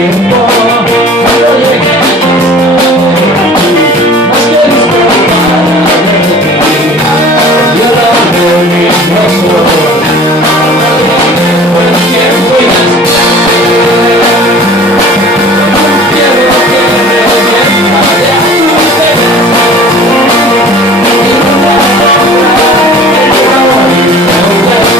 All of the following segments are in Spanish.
tiempo cuando llegue más que disfrutar de ti y ahora de mis brazos buen tiempo y después un cielo que revienta de azul y una sombra que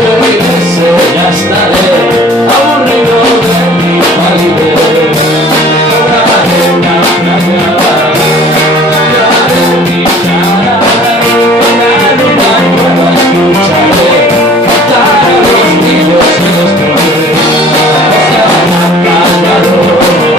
llora y ya estaré aburrido de mi palidez. Lloraré una playa, lloraré mi cara, en la luna nueva escucharé cantar a los niños en los torres, no se han callado, lloraré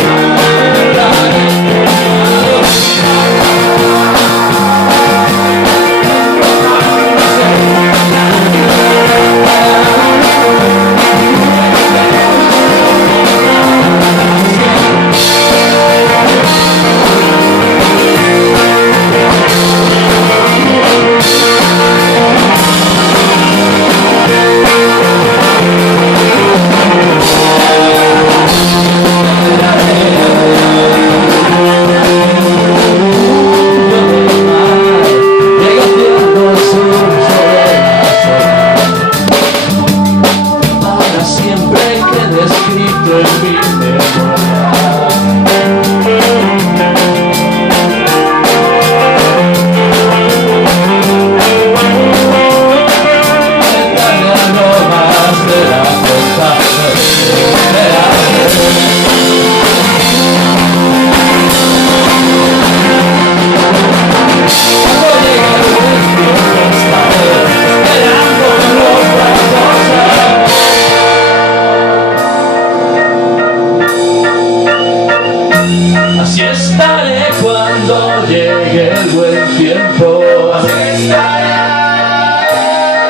cuando llegue el buen tiempo.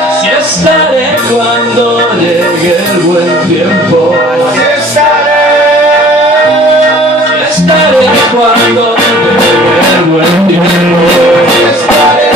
Así estaré cuando llegue el buen tiempo. Así estaré cuando llegue el buen tiempo. Así estaré.